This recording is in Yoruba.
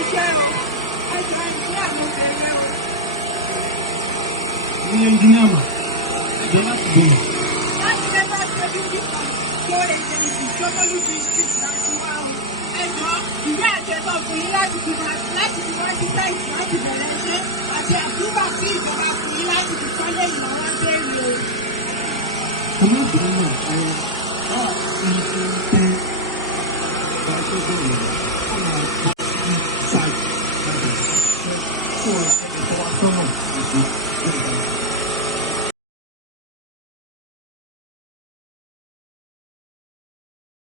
iṣẹ́ o. Ẹjọ́ ẹnjìníà mo bèrè o. Ní ẹnjìníà mà, ẹjọ́ láti bẹ̀rẹ̀. Láti lè bá ṣe bí nípa tó agency Ṣómólú district láti wá o. Ẹjọ́ ìwé àjẹsọ̀ fún yín láti fi wá sí sẹ́yìn láti bẹ̀rẹ̀ iṣẹ́ àti àdúgbà sí ìjọba fún yín láti fi kọ́lé ìnáwó béèrè o. Ọmọ ìbílẹ̀ náà ṣe ọ́ sí ṣe bá ṣe bẹ̀rẹ̀ ọmọ ọ̀pọ̀ ṣáàjì láti ṣe fún ọ̀rọ̀ ẹ̀kọ́ wa sọ́nà ìgbésẹ̀.